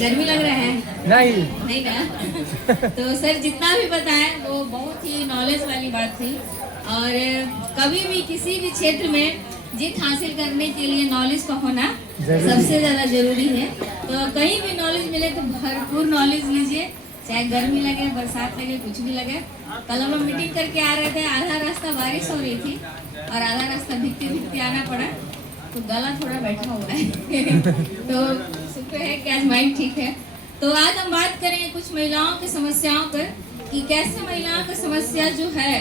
गर्मी लग रहा है? नहीं नहीं ना। तो सर जितना भी बताएं वो बहुत ही नॉलेज वाली बात थी। और कभी भी किसी भी क्षेत्र में जीत हासिल करने के लिए नॉलेज का होना सबसे ज़्यादा जरूरी है। तो कहीं भी नॉलेज मिले तो भरपूर नॉलेज लीजिए, चाहे गर्मी लगे, बरसात लगे, कुछ भी लगे। कल हम लोग मीटिंग करके आ रहे थे, आधा रास्ता बारिश हो रही थी और आधा रास्ता भीगते भीगते आना पड़ा, तो गला थोड़ा बैठा हुआ है। तो शुक्र है कि आज माइंड ठीक है। तो आज हम बात करेंगे कुछ महिलाओं की समस्याओं पर, कि कैसे महिलाओं की समस्या जो है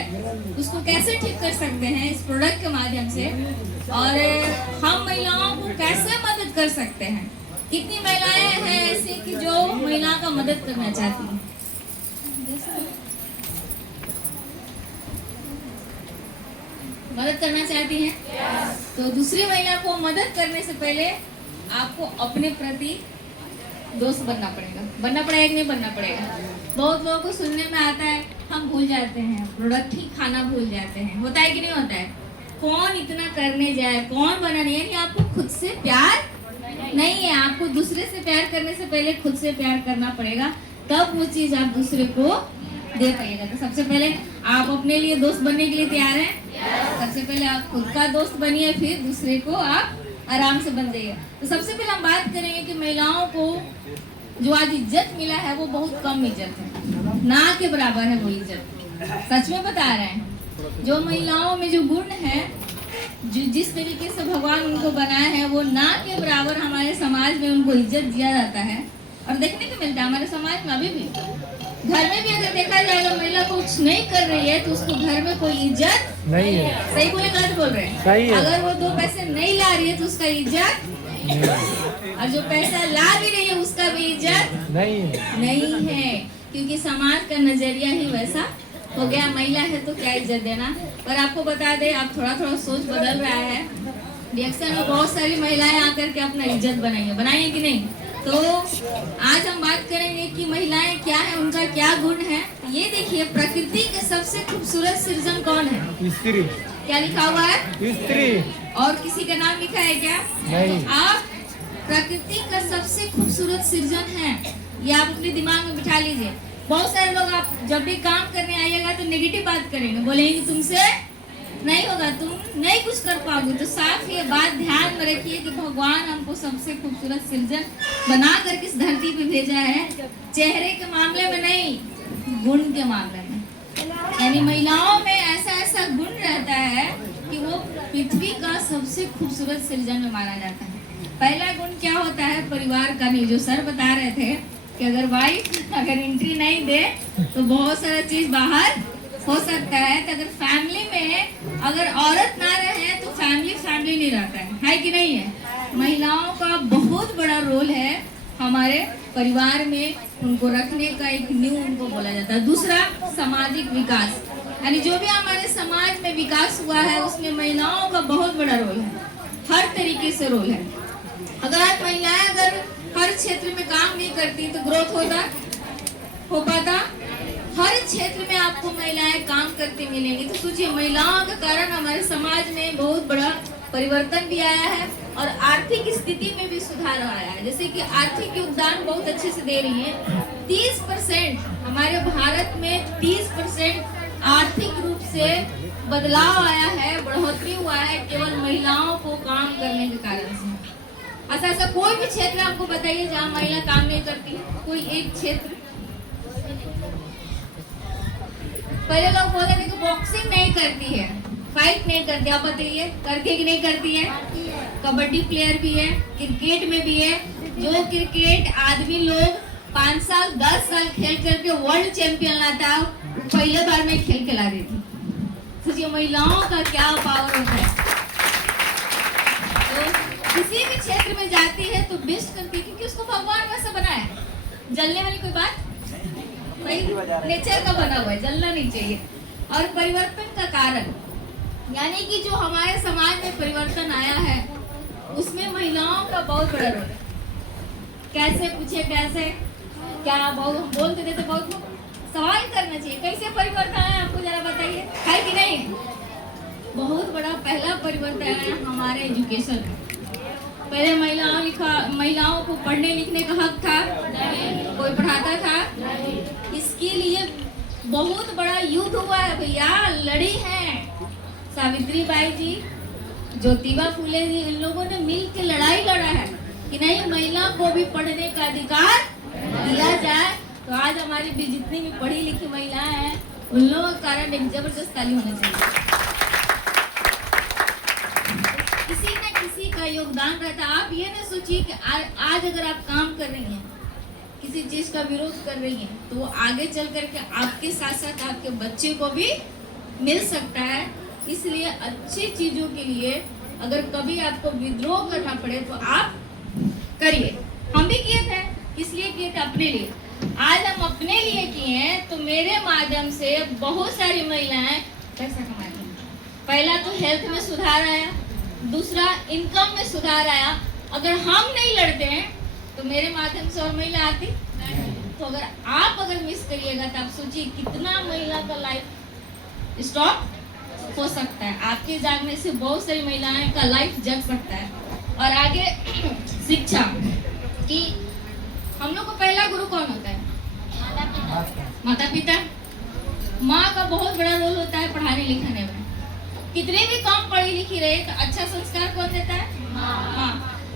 उसको कैसे ठीक कर सकते हैं इस प्रोडक्ट के माध्यम से, और हम महिलाओं को कैसे मदद कर सकते हैं। कितनी महिलाएं हैं ऐसी कि जो महिला का मदद करना चाहती हैं? मदद करना चाहती हैं? तो दूसरी महिला को मदद करने से पहले आपको अपने प्रति दोस्त बनना पड़ेगा कि नहीं बनना पड़ेगा? बहुत लोगों को सुनने में आता है हम भूल जाते हैं, प्रोडक्ट ही खाना भूल जाते हैं। होता है कि नहीं होता है? कौन इतना करने जाए, कौन बना नहीं। यानी आपको खुद से प्यार नहीं है, आपको दूसरे से प्यार करने से पहले खुद से प्यार करना पड़ेगा, तब वो चीज आप दूसरे को दे पाइएगा। तो सबसे पहले आप अपने लिए दोस्त बनने के लिए तैयार हैं? सबसे पहले आप खुद का दोस्त बनिए, फिर दूसरे को आप आराम से बन जाइए। तो सबसे पहले हम बात करेंगे कि महिलाओं को जो आज इज्जत मिला है वो बहुत कम इज्जत है, ना के बराबर है वो इज्जत। सच में बता रहे हैं, जो महिलाओं में जो गुण है, जो जिस तरीके से भगवान उनको बनाया है, वो ना के बराबर हमारे समाज में उनको इज्जत दिया जाता है। और देखने को मिलता है हमारे समाज में अभी भी, घर में भी अगर देखा जाएगा महिला कुछ नहीं कर रही है तो उसको घर में कोई इज्जत नहीं है। सही बोले गलत बोल रहे हैं? सही है। अगर वो 2 पैसे नहीं ला रही है तो उसका इज्जत, और जो पैसा ला भी रही है उसका भी इज्जत नहीं है, क्योंकि समाज का नजरिया ही वैसा हो गया। महिला है तो क्या इज्जत देना। पर आपको बता दे, अब थोड़ा थोड़ा सोच बदल रहा है। रिएक्शन में बहुत सारी महिलाएं आकर के अपना इज्जत बनाएंगे कि नहीं। तो आज हम बात करेंगे कि महिलाएं क्या है, उनका क्या गुण है। ये देखिए, प्रकृति के सबसे खूबसूरत सृजन कौन है? स्त्री। क्या लिखा हुआ है? स्त्री। और किसी का नाम लिखा है क्या? नहीं। आप प्रकृति का सबसे खूबसूरत सृजन है, ये आप अपने दिमाग में बिठा लीजिए। बहुत सारे लोग आप जब भी काम करने आइएगा तो नेगेटिव बात करेंगे, बोलेंगे तुमसे नहीं होगा, तुम नहीं कुछ कर पाओगे। तो साफ ये बात ध्यान में रखिए कि भगवान हमको सबसे खूबसूरत सृजन बना कर इस धरती पे भेजा है, चेहरे के मामले में नहीं, गुण के मामले में। यानी महिलाओं में ऐसा गुण रहता है कि वो पृथ्वी का सबसे खूबसूरत सृजन में माना जाता है। पहला गुण क्या होता है? परिवार का नहीं। जो सर बता रहे थे कि अगर वाइफ अगर एंट्री नहीं दे तो बहुत सारा चीज बाहर हो सकता है। तो अगर फैमिली में अगर औरत ना रहे तो फैमिली नहीं रहता है कि नहीं है? महिलाओं का बहुत बड़ा रोल है हमारे परिवार में, उनको रखने का एक नींव उनको बोला जाता है। दूसरा, सामाजिक विकास, यानी जो भी हमारे समाज में विकास हुआ है उसमें महिलाओं का बहुत बड़ा रोल है, हर तरीके से रोल है। अगर आज महिलाएं अगर हर क्षेत्र में काम नहीं करती तो ग्रोथ हो पाता? हर क्षेत्र में आपको महिलाएं काम करती मिलेंगी। तो सोचिए, महिलाओं के कारण हमारे समाज में बहुत बड़ा परिवर्तन भी आया है और आर्थिक स्थिति में भी सुधार आया है। जैसे कि आर्थिक योगदान बहुत अच्छे से दे रही है। 30% हमारे भारत में 30% आर्थिक रूप से बदलाव आया है, बढ़ोतरी हुआ है, केवल महिलाओं को काम करने के कारण से। ऐसा कोई भी क्षेत्र आपको बताइए जहाँ महिला काम नहीं करती, कोई एक क्षेत्र। पहले लोग बोलते थे कि बॉक्सिंग नहीं करती है, फाइट नहीं करती, आप बताइए करती है कि नहीं करती है? कबड्डी प्लेयर भी है, क्रिकेट में भी है। जो क्रिकेट आदमी लोग 5 साल 10 साल खेल करके वर्ल्ड चैंपियन लाता है, पहले बार में खेल के ला देती। सोचिए महिलाओं का क्या पावर होता है। तो किसी भी क्षेत्र में जाती है तो बेस्ट करती है, क्योंकि उसको भगवान वैसा बनाया है। जलने वाली कोई बात नहीं, नेचर का बना हुआ है, जलना नहीं चाहिए। और परिवर्तन का कारण, यानी कि जो हमारे समाज में परिवर्तन आया है उसमें महिलाओं का बहुत बड़ा रोल है। कैसे पूछे, कैसे क्या बहुत बोलते थे, तो बहुत सवाल करना चाहिए कैसे परिवर्तन आया, आपको जरा बताइए, है कि नहीं? बहुत बड़ा पहला परिवर्तन आया हमारे एजुकेशन में। पहले महिलाओं को पढ़ने लिखने का हक था? कोई पढ़ाता था? इसके लिए बहुत बड़ा युद्ध हुआ है भैया, लड़ी है सावित्री बाई जी, ज्योतिबा फूले जी, इन लोगों ने मिल के लड़ाई लड़ा है कि नहीं महिला को भी पढ़ने का अधिकार दिया जाए। तो आज हमारी भी जितनी भी पढ़ी लिखी महिलाएं हैं उन लोगों के कारण एक जबरदस्त ताली होनी चाहिए। किसी न किसी का योगदान रहता है। आप ये ना सोचिए कि आज अगर आप काम कर रही हैं, किसी चीज का विरोध कर रही हैं, तो वो आगे चल करके आपके साथ साथ आपके बच्चे को भी मिल सकता है। इसलिए अच्छी चीजों के लिए अगर कभी आपको विद्रोह करना पड़े तो आप करिए। हम भी किए थे, किस लिए किए थे? अपने लिए। आज हम अपने लिए किए हैं तो मेरे माध्यम से बहुत सारी महिलाएं पैसा कमा रही हैं। पहला तो हेल्थ में सुधार आया, दूसरा इनकम में सुधार आया। अगर हम नहीं लड़ते हैं तो मेरे माध्यम से और महिला आती तो अगर मिस करिएगा तो आप सोचिए कितना महिला का लाइफ स्टॉप हो सकता है। आपके जागने से बहुत सारी महिलाएं का लाइफ जग सकता है। और आगे शिक्षा कि हम लोग को पहला गुरु कौन होता है? माता पिता। माँ का बहुत बड़ा रोल होता है पढ़ाने लिखाने में। कितने भी कम पढ़ी लिखी रहे तो अच्छा संस्कार कौन देता है? माँ।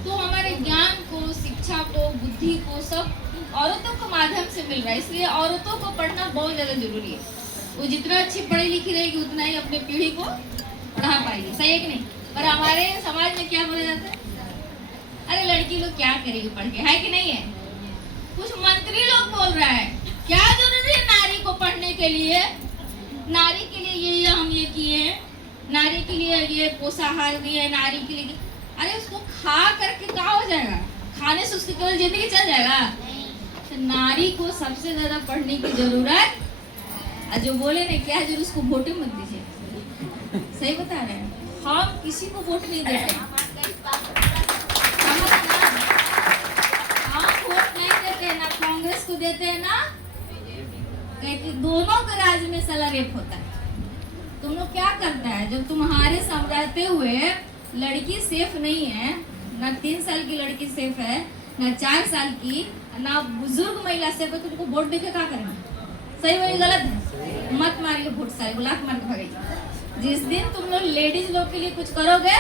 तो हमारे ज्ञान को, शिक्षा को, बुद्धि को सब औरतों के माध्यम से मिल रहा है। इसलिए औरतों को पढ़ना बहुत ज्यादा जरूरी है। वो जितना अच्छी पढ़ी लिखी रहेगी उतना ही अपने पीढ़ी को पढ़ा पाएगी। सही है कि नहीं? पर हमारे समाज में क्या बोला जाता है? अरे लड़की लोग क्या करेगी पढ़ के, है कि नहीं है? कुछ मंत्री लोग बोल रहा है क्या जरूरी है नारी को पढ़ने के लिए? नारी के लिए ये हम ये किए, नारी के लिए ये पोषाहार दिए, नारी के लिए। अरे उसको खा करके क्या हो जाएगा? खाने से उसकी केवल जिंदगी चल जाएगा? तो नारी को सबसे ज्यादा पढ़ने की जरूरत। जो बोले ना क्या जरूर उसको वोट मत दीजिए। सही बता रहे हैं, हम किसी को वोट नहीं देते। हम वोट नहीं देते, ना कांग्रेस को देते हैं ना, क्योंकि दोनों के राज्य में साला रेप होता है। तुम लोग क्या करता है जब तुम्हारे साथ रहते हुए लड़की सेफ नहीं है, ना 3 साल की लड़की सेफ है, ना 4 साल की, ना बुजुर्ग महिला सेफ है, तो तुमको वोट देके क्या करेंगे? सही वही गलत है? मत मारिए वोट, सारे गुलाब मार के भागेगी। जिस दिन तुम लोग लेडीज लोग के लिए कुछ करोगे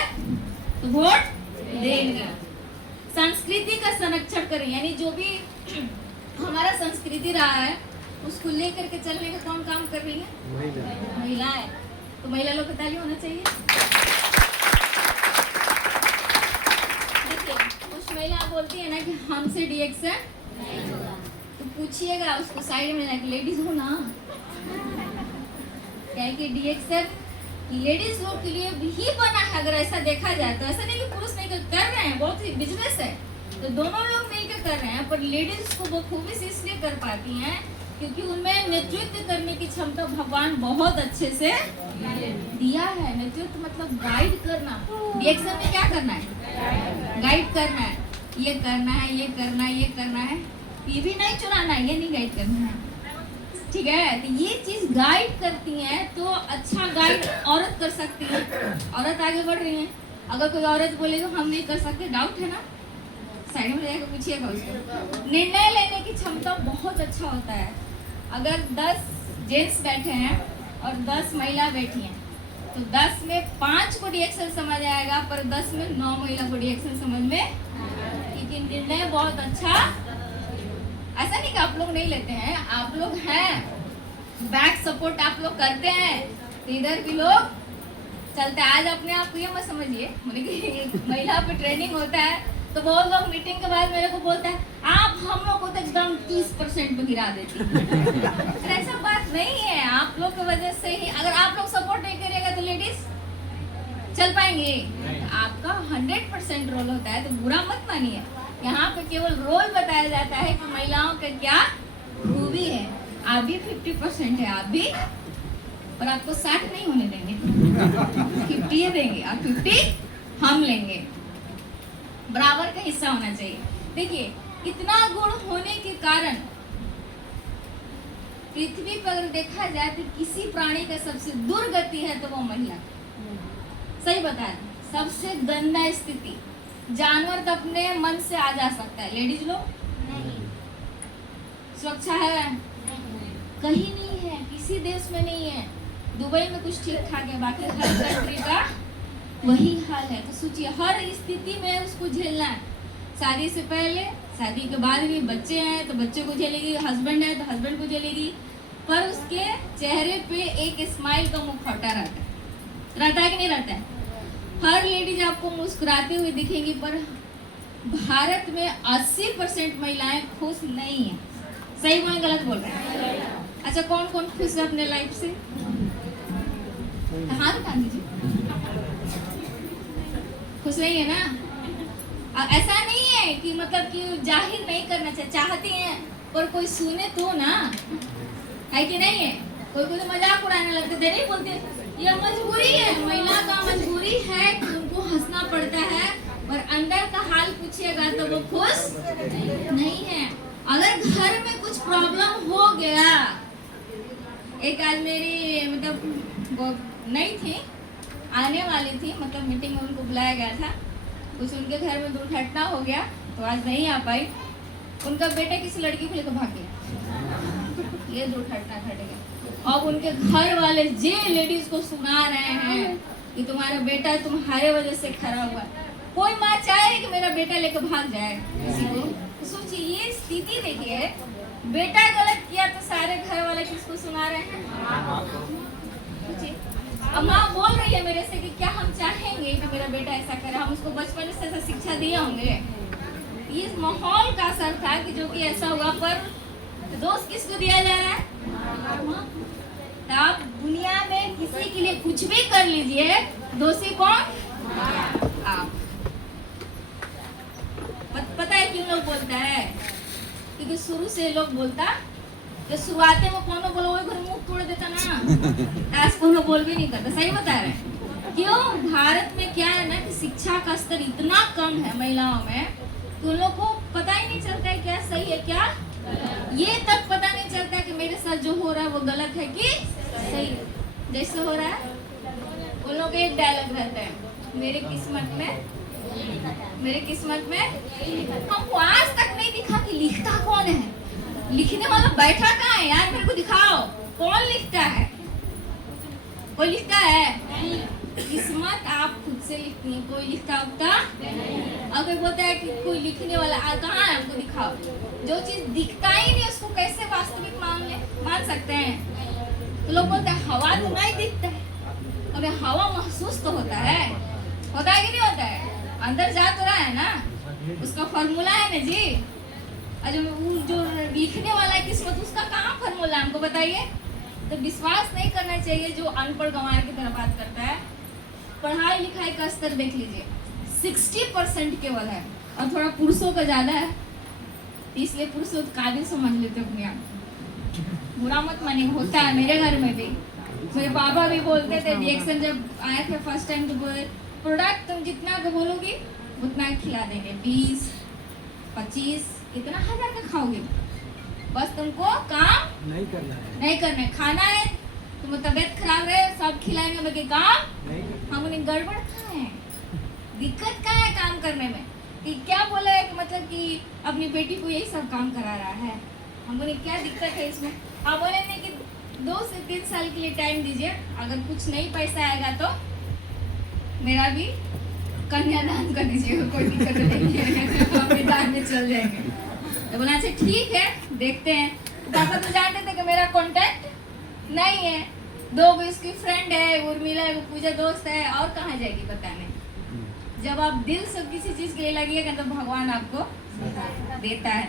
तो वोट देंगे। संस्कृति का संरक्षण करें, यानी जो भी हमारा संस्कृति रहा है उसको लेकर के चलने का कौन काम कर रही है? महिलाएं। तो महिला लोग का ताली होना चाहिए। देखिए कुछ महिला बोलती है ना कि हमसे डिएक्शन, तो पूछिएगा उसको साइड में जाके, लेडीज हो ना, क्या है कि डिएक्शन लेडीज लोग के लिए ही बना है। अगर ऐसा देखा जाए तो ऐसा नहीं कि पुरुष नहीं कर रहे हैं, बहुत ही बिजनेस है तो दोनों लोग मिलकर कर रहे हैं। पर लेडीज को बखूबी से इसलिए कर पाती हैं क्योंकि उनमें नेतृत्व करने की क्षमता भगवान बहुत अच्छे से दिया है। नेतृत्व मतलब गाइड करना। डिएक्शन में क्या करना है? गाइड करना है। ये करना है, ये करना है, ये करना है, ये भी नहीं चुराना है, ये नहीं गाइड करना है। ठीक है, तो ये चीज गाइड करती है तो अच्छा गाइड औरत कर सकती है। औरत आगे बढ़ रही है। अगर कोई औरत बोले तो हम नहीं कर सकते, डाउट है ना, साइड में जाकर पूछिएगा उसको। निर्णय लेने की क्षमता बहुत अच्छा होता है। अगर 10 जेंट्स बैठे हैं और 10 महिला बैठी हैं तो 10 में 5 को डिएक्शन समझ आएगा, पर 10 में 9 महिला को डिएक्शन समझ में, क्योंकि निर्णय बहुत अच्छा। ऐसा नहीं कि आप लोग नहीं लेते हैं, आप लोग हैं, बैक सपोर्ट आप लोग करते हैं, तो इधर भी लोग चलते हैं। आज अपने आप को ये मत समझिए, महिला पे ट्रेनिंग होता है तो बहुत लोग मीटिंग के बाद मेरे को बोलता है आप हम लोग को तो एकदम 30% पे गिरा देती है। ऐसा बात नहीं है, आप लोग की वजह से ही, अगर आप लोग सपोर्ट नहीं करिएगा तो लेडीज चल पाएंगे। आपका 100% रोल होता है, तो बुरा मत मानिए। यहाँ पे केवल रोल बताया जाता है कि महिलाओं का क्या खूबी है। आप भी 50% है, आप भी, पर आपको 60 नहीं होने देंगे, 50 देंगे और 50 हम लेंगे। बराबर का हिस्सा होना चाहिए। देखिए इतना गुण होने के कारण पृथ्वी पर अगर देखा जाए तो किसी प्राणी का सबसे दुर्गति है तो वो महिला। सही बता रहे, सबसे गंदा स्थिति जानवर तो अपने मन से आ जा सकता है, लेडीज लोग सुरक्षा है कहीं नहीं है, किसी देश में नहीं है। दुबई में कुछ ठीक ठाक है, बाकी हर कंट्री का वही हाल है। तो सोचिए हर स्थिति में उसको झेलना है। शादी से पहले, शादी के बाद भी, बच्चे हैं तो बच्चे को झेलेगी, हस्बैंड है तो हस्बैंड को झेलेगी, पर उसके चेहरे पे एक स्माइल का मुखौटा रहता है कि नहीं रहता है? हर लेडीज आपको मुस्कुराते हुए दिखेंगी, पर भारत में 80% महिलाएं खुश नहीं है। सही बोल गलत बोल रहे हैं? अच्छा, कौन कौन खुश है अपने लाइफ से? हाथ उठा दीजिए। खुश नहीं है ना? ऐसा नहीं है कि मतलब कि जाहिर नहीं करना चाहिए, चाहते हैं पर कोई सुने तो ना, है कि नहीं है? कोई कोई मजाक उड़ाने लगते थे, नहीं बोलते ये मजबूरी है, महिला का मजबूरी है कि उनको हंसना पड़ता है, और अंदर का हाल पूछिएगा तो वो खुश नहीं है। अगर घर में कुछ प्रॉब्लम हो गया, एक आज मेरी मतलब वो नहीं थी, आने वाली थी, मतलब मीटिंग में उनको बुलाया गया था, कुछ उनके घर में दुर्घटना हो गया तो आज नहीं आ पाई। उनका बेटा किसी लड़की को लेकर भाग गया, ये दुर्घटना घट गया। अब उनके घर वाले जे लेडीज को सुना रहे हैं कि तुम्हारा बेटा तुम्हारे वजह से खड़ा हुआ। कोई माँ चाहे कि मेरा बेटा लेकर भाग जाए किसी को? तो सोचिए ये स्थिति देखिए, बेटा गलत किया तो सारे घर वाले किसको सुना रहे हैं? अब माँ बोल रही है मेरे से कि क्या हम चाहेंगे कि मेरा बेटा ऐसा करे? हम उसको बचपन से ऐसा शिक्षा दिए होंगे? इस माहौल का असर था कि जो कि ऐसा हुआ, पर दोष किसको दिया जा रहा है? तो आप दुनिया में किसी के लिए कुछ भी कर लीजिए, दोषी कौन? आप। पता है क्यों लोग बोलता है? क्योंकि शुरू से लोग बोलता, जो शुरुआते में कौन बोलो वो घर मुंह तोड़ देता ना, आज कोनो बोल भी नहीं करता। सही बता रहे हैं? क्यों? भारत में क्या है ना कि शिक्षा का स्तर इतना कम है महिलाओं में, तो उन लोग को पता ही नहीं चलता है क्या सही है क्या, ये तक पता नहीं चलता कि मेरे साथ जो हो रहा है वो गलत है कि सही है। जैसे हो रहा है उन लोग एक डायलॉग रहता है, मेरे किस्मत में हमको आज तक नहीं दिखा कि लिखता कौन है, लिखने वाला बैठा कहाँ है यार, मेरे को दिखाओ कौन लिखता है? कोई लिखता है? किस्मत आप खुद से लिखती है, कोई लिखता उगता। अगर बोलता है कि कोई लिखने वाला कहाँ है, हमको दिखाओ। जो चीज दिखता ही नहीं उसको कैसे वास्तविक मान सकते हैं? तो लोग बोलते हैं हवा तो नहीं दिखता है, अबे हवा महसूस तो होता है कि नहीं होता है? अंदर जा तो रहा है ना, उसका फॉर्मूला है ना जी। जो लिखने वाला है किस्मत, उसका कहाँ फॉर्मूला हमको बताइए। तो विश्वास नहीं करना चाहिए जो अनपढ़ गंवार की तरह बात करता है। पढ़ाई लिखाई का स्तर देख लीजिए, 60% केवल है, और थोड़ा पुरुषों का ज्यादा है, इसलिए पुरुषों काबिल समझ लेते अपने आप। बुरा मत मानिए, होता है मेरे घर में भी। मेरे पापा भी बोलते थे, रिएक्शन जब आए थे फर्स्ट टाइम तो बोले प्रोडक्ट तुम जितना का बोलोगी उतना खिला देंगे, 20, 25, कितना 1000 का खाओगे, बस तुमको काम नहीं करना है। खाना है तुम तबीयत खराब है सब खिलाएंगे, बाकी काम हम उन्हें गड़बड़ कहाँ है? दिक्कत कहाँ है काम करने में? कि क्या बोला है कि मतलब कि अपनी बेटी को यही सब काम करा रहा है, हम उन्हें क्या दिक्कत है इसमें? आप बोलेंगे कि 2 से 3 साल के लिए टाइम दीजिए, अगर कुछ नहीं पैसा आएगा तो मेरा भी कन्यादान कर दीजिएगा, कोई दिक्कत नहीं है, अपने दान में चल जाएंगे। तो बोला अच्छा ठीक है देखते हैं। पापा तो जानते थे कि मेरा कांटेक्ट नहीं है, 2 इसकी फ्रेंड है, उर्मिला है, वो पूजा दोस्त है, और कहाँ जाएगी बताने। जब आप दिल से किसी चीज के लिए लगिएगा तो भगवान आपको देता है।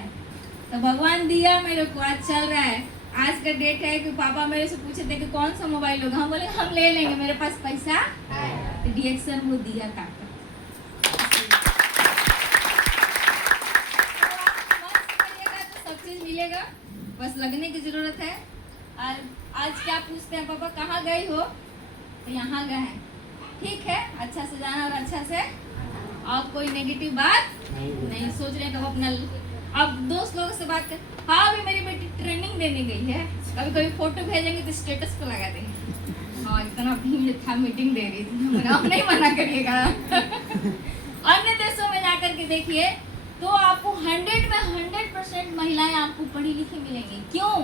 तो भगवान दिया मेरे को, आज चल रहा है। आज का डेट है कि पापा मेरे से पूछे थे कि कौन सा मोबाइल होगा, हम बोले हम ले लेंगे, मेरे पास पैसा है। रिएक्शन वो दिया था। तो सब चीज मिलेगा, बस लगने की जरूरत है। आज क्या पूछते हैं पापा कहाँ गई हो, तो यहाँ गए हैं, ठीक है, अच्छा से जाना और अच्छा से, और कोई नेगेटिव बात नहीं सोच रहे कब अपना। अब दोस्त लोगों से बात कर, हाँ अभी मेरी बेटी ट्रेनिंग देने गई है, कभी कभी फोटो भेजेंगे तो स्टेटस पे लगा देंगे, हाँ इतना भीड़ था मीटिंग दे रही थी, नहीं मना करिएगा। अन्य देशों में करके देखिए तो आपको 100 में 100% महिलाएं आपको पढ़ी लिखी मिलेंगी। क्यों?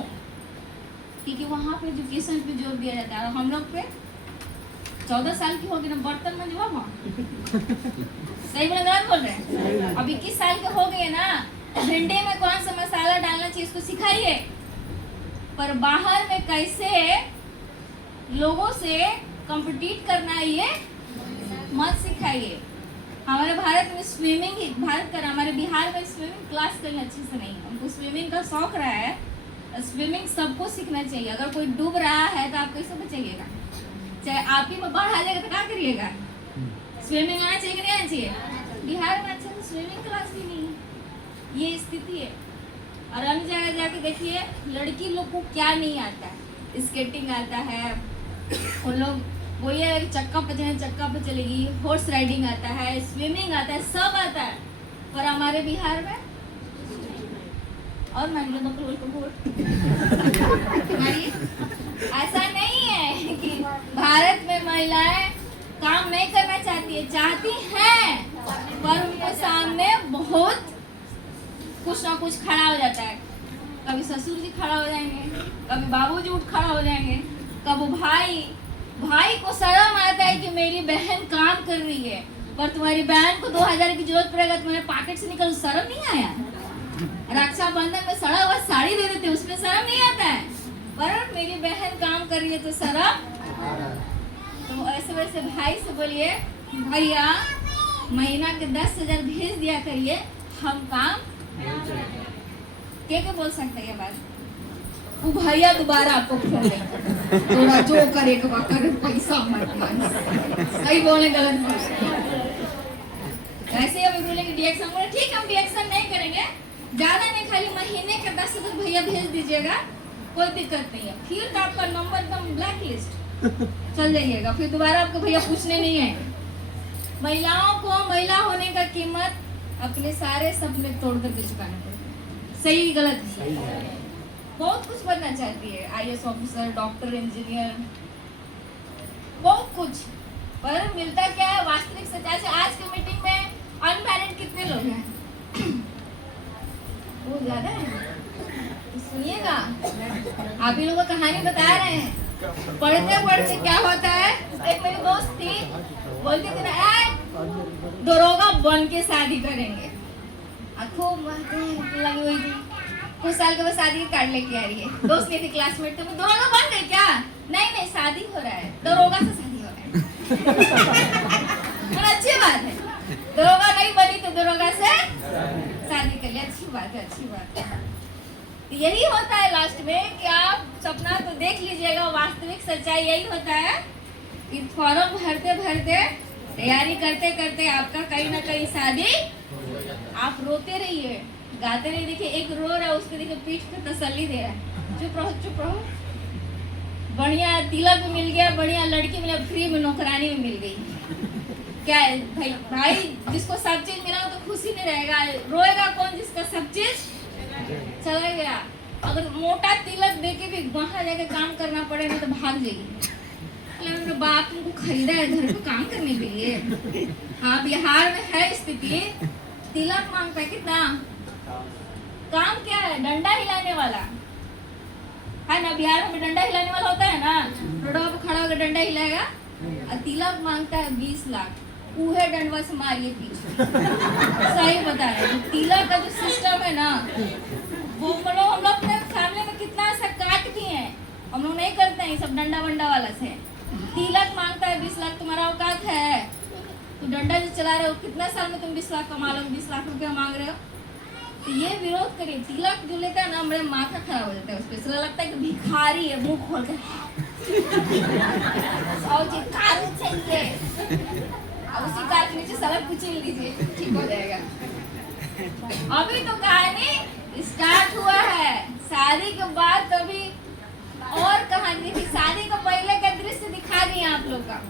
क्योंकि वहाँ पे एजुकेशन पे जोर दिया जाता है। और हम लोग पे 14 साल की होगी ना बर्तन में जवाब सही बोले गलत बोल रहे हैं? अब 21 साल के हो गए ना, भिंडी में कौन सा मसाला डालना चाहिए इसको सिखाइए, पर बाहर में कैसे लोगों से कॉम्पिटिट करना है ये मत सिखाइए। हमारे भारत में स्विमिंग, हमारे बिहार में स्विमिंग क्लास कहीं अच्छे से नहीं है। हमको स्विमिंग का शौक रहा है, स्विमिंग सबको सीखना चाहिए। अगर कोई डूब रहा है तो आप कैसे बचाइएगा? चाहे आप ही में बाढ़ आ जाएगा तो क्या करिएगा? स्विमिंग आना चाहिए कि नहीं आना चाहिए? बिहार में अच्छे से स्विमिंग क्लास भी नहीं है, ये स्थिति है। और अन्य जगह जाके देखिए लड़की लोग को क्या नहीं आता है, स्केटिंग आता है, उन लोग वो ये चक्का पे चलेगी, हॉर्स राइडिंग आता है, स्विमिंग आता है, सब आता है। पर हमारे बिहार में और ऐसा नहीं है कि भारत में महिलाएं काम नहीं करना चाहती है, चाहती हैं, पर उनके सामने बहुत कुछ ना कुछ खड़ा हो जाता है। कभी ससुर जी खड़ा हो जाएंगे, कभी बाबूजी उठ खड़ा हो जाएंगे, कभी भाई को शर्म आता है कि मेरी बहन काम कर रही है, पर तुम्हारी बहन को 2000 की जरूरत पड़ेगा, तुम्हारे पॉकेट से निकल, शर्म नहीं आया? रक्षाबंधन में सड़ा हुआ साड़ी दे देते, उसमें शर्म नहीं आता है, पर मेरी बहन काम कर रही है तो शर्म। तो ऐसे वैसे भाई से बोलिए, भैया महीना के 10,000 भेज दिया करिए, हम काम क्या बोल सकते हैं? बात वो भैया दोबारा आपको खोल देंगे, थोड़ा जो करेगा करे, पैसा मत मांग। सही बोले गलत बोले? ऐसे अभी बोलेंगे डीएक्शन बोले, ठीक हम डीएक्शन नहीं करेंगे, ज्यादा नहीं, खाली महीने के 10,000 भैया भेज दीजिएगा, कोई दिक्कत नहीं है। फिर तो आपका नंबर एकदम ब्लैक लिस्ट चल जाइएगा, फिर दोबारा आपको भैया पूछने नहीं है। महिलाओं को महिला होने का कीमत अपने सारे सपने तोड़ करके चुकाना पड़ेगा। सही गलत? बहुत कुछ बनना चाहती है, आईएएस ऑफिसर, डॉक्टर, इंजीनियर, बहुत कुछ, पर मिलता क्या है? वास्तविक सच्चाई से। आज की मीटिंग में अनमैरिड कितने लोग हैं? वो ज्यादा है। सुनिएगा, आप ही लोगों को कहानी बता रहे हैं। पढ़ते पढ़ते क्या होता है, एक मेरी दोस्त थी, बोलती थी ना दरोगा बन के शादी करेंगे, खूब लगी हुई थी। कुछ साल के बाद शादी कार्ड लेके आ रही है, दोस्त नहीं थी, क्लासमेट थी, दरोगा बन गए क्या? नहीं शादी हो रहा है, दरोगा से शादी हो रहा है। अच्छी बात है, दरोगा नहीं बनी तो दरोगा से शादी कर लिया, अच्छी बात है, अच्छी बात है। यही होता है लास्ट में कि आप सपना तो देख लीजिएगा, वास्तविक सच्चाई यही होता है कि फॉर्म भरते भरते, तैयारी करते करते आपका कहीं ना कहीं शादी, आप रोते रहिए, गाते रहिए। देखिए एक रो रहा है, उसके देखिए पीठ पे तसल्ली दे रहा है, चुप रहो चुप रहो, बढ़िया तिलक भी मिल गया, बढ़िया लड़की मिला, फ्री में नौकरानी भी मिल गई। क्या है भाई जिसको सब चीज मिला तो खुशी नहीं रहेगा, रोएगा कौन जिसका सब चीज चला गया। अगर मोटा तिलक देके भी वहां जाके काम करना पड़े ना तो भाग जाएगी। बाप तुमको खरीदा है घर पे काम करने के लिए। हाँ बिहार में है स्थिति, तिलक मांगता है कितना? काम क्या है? डंडा हिलाने वाला है ना, बिहार में डंडा हिलाने वाला होता है ना, रोडवा पे खड़ा होकर डंडा हिलाएगा, और तिलक मांगता है 20 लाख, उहे डंडवा से मारिए पीछे। सही बता रहे हैं, तिलक का जो सिस्टम है ना, वो हम लोग अपने फैमिली में कितना ऐसा काट भी है, हम लोग नहीं करते हैं सब डंडा वंडा वाला से। तिलक मांगता है 20 लाख, तुम्हारा औकात है? तो डंडा जो चला रहे हो, कितना साल में तुम 20 लाख कमा लो, 20 लाख रुपया मांग रहे हो, तो ये विरोध करिए। तिलक जो लेता है ना, मेरा माथा खराब हो जाता है, उस पर लगता है कि भिखारी है, मुंह खोल कर चाहिए, उसी का नीचे सड़क कुचल लीजिए, ठीक हो जाएगा। अभी तो कहानी स्टार्ट हुआ है, शादी के बाद कभी और कहानी देखिए। शादी को पहले का दृश्य दिखा दिए आप लोग का,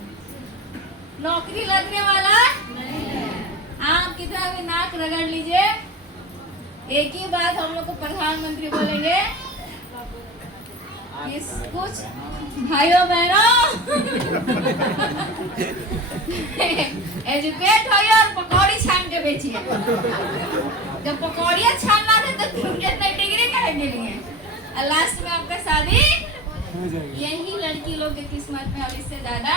नौकरी लगने वाला आप कितना भी नाक रगड़ लीजिए, एक ही बात हम लोग को प्रधानमंत्री बोलेंगे, कुछ भाइयों बहनों एजुकेट होइए और पकौड़ी छान के बेचिए। जब पकौड़ियाँ छानना थे तो इतना डिग्री काहे के लिए? और लास्ट में आपका शादी यही लड़की लोग के किस्मत में और इससे ज्यादा।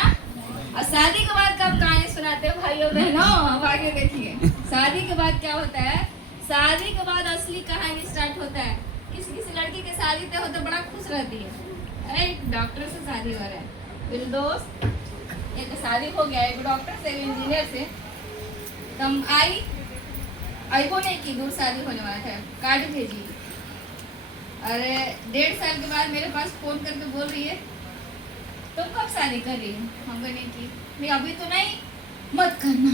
और शादी के बाद कब कहानी सुनाते हो भाइयों बहनों? अब आगे देखिए शादी के बाद क्या होता है। शादी के बाद असली कहानी स्टार्ट होता है। किसी किसी लड़की के शादी पे हो तो बड़ा खुश रहती है, अरे एक डॉक्टर से शादी हो रहा है, मेरे दोस्त एक शादी हो गया, एक डॉक्टर से एक इंजीनियर से। तुम आई वो नहीं की, दूर शादी होने वाला था, कार्ड भेजी। अरे 1.5 साल के बाद मेरे पास फोन करके बोल रही है तुम कब शादी कर रही हो? हमने नहीं की। नहीं अभी तो नहीं, मत करना।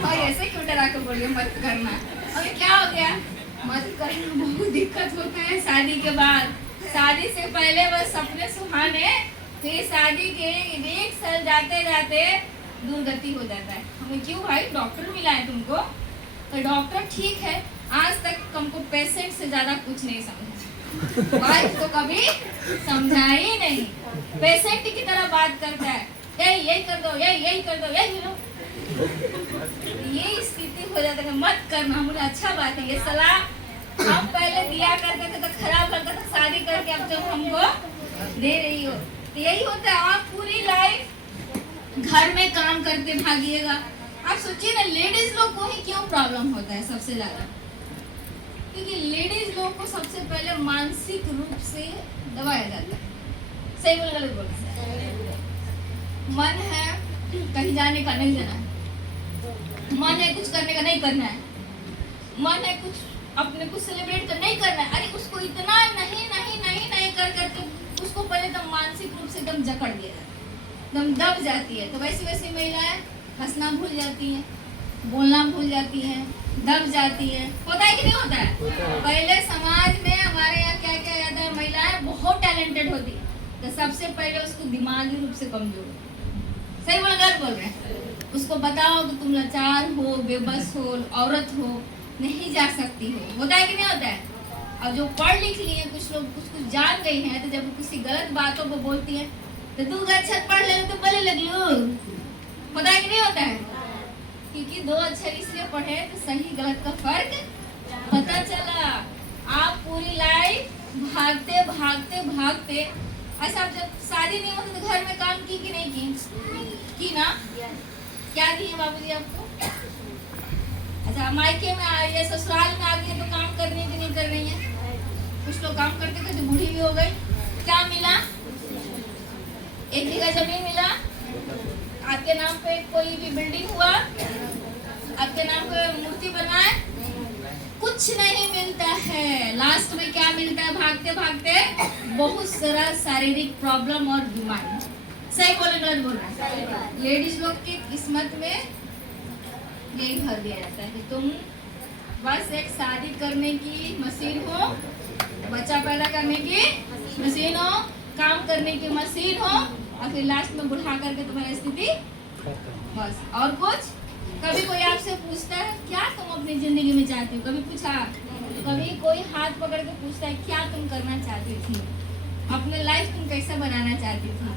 और ऐसे क्यों डरा के बोलिए मत करना? अभी क्या हो गया? मत करना, बहुत दिक्कत होता है शादी के बाद। शादी से पहले बस सपने सुहाने, फिर शादी के 1 साल जाते जाते दुर्गति हो जाता है। हमें क्यों भाई? डॉक्टर मिला है तुमको तो डॉक्टर ठीक है, आज तक तुमको पेशेंट से ज्यादा कुछ नहीं समझा। भाई तो कभी समझा ही नहीं, पेशेंट की तरह बात करता है, यही कर दो, यही कर दो, यही लो। ये स्थिति हो जाता है, मत करना। मुझे अच्छा बात है ये सलाह हम पहले दिया करते थे तो खराब लगता था, शादी करके अब जब हमको दे रही हो तो यही होता है। आप पूरी लाइफ घर में काम करते भागिएगा। आप सोचिए ना लेडीज लोग को ही क्यों प्रॉब्लम होता है सबसे ज्यादा? क्योंकि लेडीज लोग को सबसे पहले मानसिक रूप से दबाया जाता है। सही बोल गलत बोल? मन है कहीं जाने का, नहीं जाना है। मन है कुछ करने का, नहीं करना है। मन है कुछ अपने कुछ सेलिब्रेट कर, नहीं करना है। अरे उसको इतना नहीं नहीं नहीं नहीं कर करके उसको पहले तो मानसिक रूप से एकदम जकड़ दिया जाता है, एकदम दब जाती है। तो वैसी वैसी महिलाएं हंसना भूल जाती हैं, बोलना भूल जाती हैं, दब जाती है। होता है कि नहीं होता है? पहले समाज में हमारे यहाँ क्या क्या जाता है, महिलाएं बहुत टैलेंटेड होती है तो सबसे पहले उसको दिमागी रूप से कमजोर, सही बोल गलत बोल रहे हैं? उसको बताओ कि तुम लाचार हो, बेबस हो, औरत हो, नहीं जा सकती हो। होता है कि नहीं होता है? और जो पढ़ लिख ली है, कुछ लोग कुछ कुछ जान गई हैं, तो जब किसी गलत बातों को बोलती है तो तू अक्षर पढ़ ले तो बोले लगलू। होता है कि नहीं होता है? क्योंकि 2 अक्षर इसलिए पढ़े तो सही गलत का फर्क पता चला। आप पूरी लाइफ भागते भागते भागते, अच्छा जब शादी नहीं होती तो घर में काम की कि नहीं की ना? क्या दिए बाबूजी आपको? अच्छा मायके में आ रही है, ससुराल में आ गई है तो काम करने की नहीं कर रही है। कुछ लोग काम करते थे तो बूढ़ी भी हो गई। क्या मिला? 1 बीघा जमीन मिला, आपके नाम पे कोई भी बिल्डिंग हुआ, आपके नाम पे मूर्ति बनाए, कुछ नहीं मिलता है। लास्ट में क्या मिलता है? भागते भागते बहुत सारा शारीरिक प्रॉब्लम और बीमारी। सही बोल गलत बोल रहे हैं? लेडीज लोग की किस्मत में यही भर दिया जाता है कि तुम बस एक शादी करने की मशीन हो, बच्चा पैदा करने की मशीन हो, काम करने की मशीन हो, और फिर लास्ट में बुढ़ा करके तुम्हारी स्थिति बस। और कुछ? कभी कोई आपसे पूछता है क्या तुम अपनी जिंदगी में चाहती हो? कभी पूछा? कभी कोई हाथ पकड़ के पूछता है क्या तुम करना चाहती थी, अपने लाइफ तुम कैसा बनाना चाहती थी?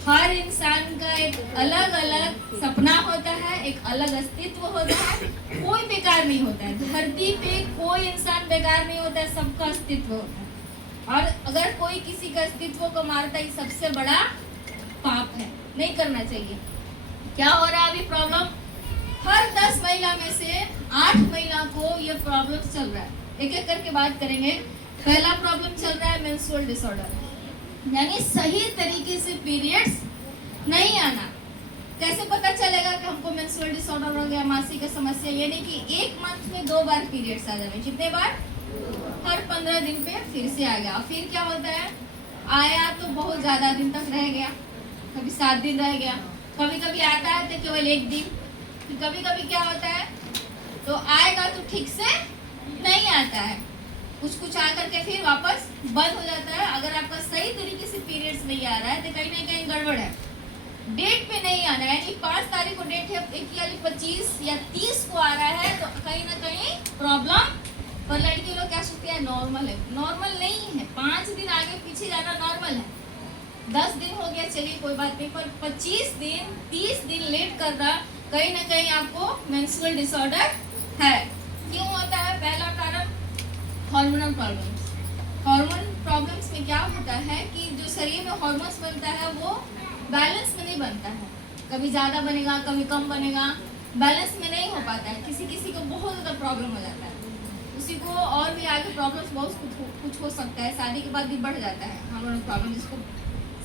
हर इंसान का एक अलग अलग सपना होता है, एक अलग अस्तित्व होता है। कोई बेकार नहीं होता है धरती पे, कोई इंसान बेकार नहीं होता है, सबका अस्तित्व होता है। और अगर कोई किसी का अस्तित्व को मारता है, सबसे बड़ा पाप है, नहीं करना चाहिए। क्या हो रहा है अभी प्रॉब्लम? हर 10 महिला में से 8 महिला को ये प्रॉब्लम चल रहा है। एक एक करके बात करेंगे। पहला प्रॉब्लम चल रहा है मेंस्ट्रुअल डिसऑर्डर, यानी सही तरीके से पीरियड्स नहीं आना। कैसे पता चलेगा कि हमको मेंस्ट्रुअल डिसऑर्डर हो गया, मासिक का समस्या? यानी कि 1 मंथ में 2 बार पीरियड्स आ जाए। कितने बार? हर 15 दिन पे फिर से आ गया। फिर क्या होता है? आया तो बहुत ज्यादा दिन तक रह गया, कभी 7 दिन रह गया, कभी कभी आता है तो केवल 1 दिन। फिर कभी कभी क्या होता है तो आएगा तो ठीक से नहीं आता है, कुछ कुछ आकर के फिर वापस बंद हो जाता है। अगर आपका सही तरीके से पीरियड्स नहीं आ रहा है तो कहीं ना कहीं गड़बड़ है। डेट पे नहीं आना है, यानी 5 तारीख को डेट है, 25 या 30 को आ रहा है तो कहीं ना कहीं प्रॉब्लम। और लड़की लोग क्या सोचती है है नॉर्मल है, नॉर्मल नहीं है। 5 दिन आगे पीछे जाना नॉर्मल है। 10 दिन हो गया चलिए कोई बात नहीं, पर 25 दिन 30 दिन लेट करना कहीं ना कहीं आपको मेंस्ट्रुअल डिसऑर्डर है। क्यों होता है? पहला कारण हार्मोनल प्रॉब्लम्स। हार्मोन प्रॉब्लम्स में क्या होता है कि जो शरीर में हार्मोन्स बनता है वो बैलेंस में नहीं बनता है, कभी ज़्यादा बनेगा कभी कम बनेगा, बैलेंस में नहीं हो पाता है। किसी किसी को बहुत ज़्यादा प्रॉब्लम हो जाता है, उसी को और भी आगे प्रॉब्लम्स बहुत कुछ हो सकता है, शादी के बाद भी बढ़ जाता है हार्मोनल प्रॉब्लम, जिसको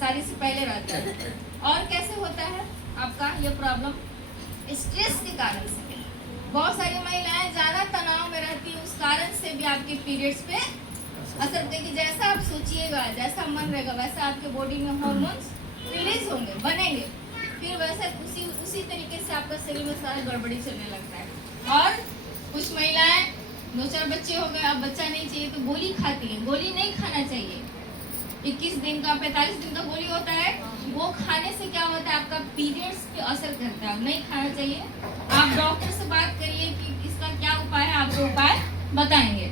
शादी से पहले रहता है। और कैसे होता है आपका ये प्रॉब्लम? स्ट्रेस के कारण से। बहुत सारी महिलाएं ज़्यादा तनाव में रहती है, उस कारण से भी आपके पीरियड्स पे असर करेगी। जैसा आप सोचिएगा, जैसा मन रहेगा, वैसा आपके बॉडी में हार्मोन्स रिलीज होंगे, बनेंगे, फिर वैसे उसी तरीके से आपका शरीर में सारा गड़बड़ी चलने लगता है। और कुछ महिलाएं 2-4 बच्चे हो गए, अब बच्चा नहीं चाहिए तो गोली खाती है। गोली नहीं खाना चाहिए। 21 दिन का 45 दिन का गोली होता है, वो खाने से क्या होता है आपका पीरियड्स पे असर करता है, नहीं खाना चाहिए। आप डॉक्टर से बात करिए कि इसका क्या उपाय है, आपको उपाय बताएंगे।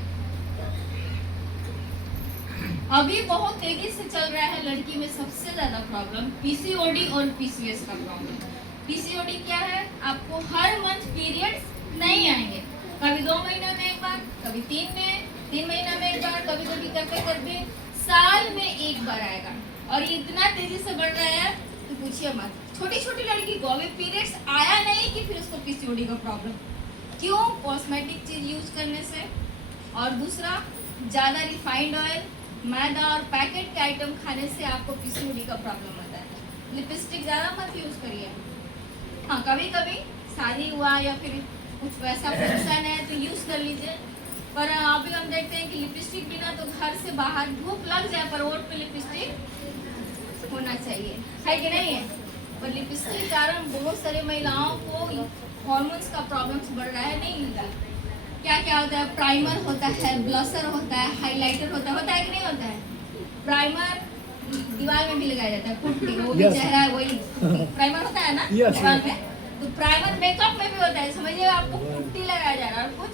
अभी बहुत तेजी से चल रहा है लड़की में सबसे ज्यादा प्रॉब्लम पीसीओडी और पीसीओएस का प्रॉब्लम। पीसीओडी क्या है? आपको हर मंथ पीरियड्स नहीं आएंगे, कभी 2 महीना में एक बार, कभी 3 महीना में एक बार, कभी कभी करते करते साल में एक बार आएगा। और ये इतना तेजी से बढ़ रहा है कि पूछिए मत। छोटी छोटी लड़की को अभी पीरियड्स आया नहीं कि फिर उसको पीसीओडी का प्रॉब्लम। क्यों? कॉस्मेटिक चीज यूज करने से, और दूसरा ज़्यादा रिफाइंड ऑयल, मैदा और पैकेट के आइटम खाने से आपको पीसीओडी का प्रॉब्लम होता है। लिपस्टिक ज़्यादा मत यूज़ करिए। हाँ, कभी कभी शादी हुआ या फिर कुछ वैसा फंक्शन है तो यूज़ कर लीजिए, पर अभी हम देखते हैं कि लिपस्टिक बिना तो घर से बाहर धूप लग जाए पर रोड पे लिपस्टिक होना चाहिए, है कि नहीं है? पर लिपस्टिक के कारण बहुत सारी महिलाओं को हॉर्मोन्स का प्रॉब्लम्स बढ़ रहा है। नहीं, क्या क्या होता है? प्राइमर होता है, ब्लशर होता है, हाइलाइटर होता है कि नहीं होता है? प्राइमर दीवार में भी लगाया जाता है, पुट्टी, वो भी चेहरा है वही प्राइमर होता है ना दीवार में। तो प्राइमर मेकअप में भी होता है, समझिए आपको पुट्टी लगाया जा रहा है और कुछ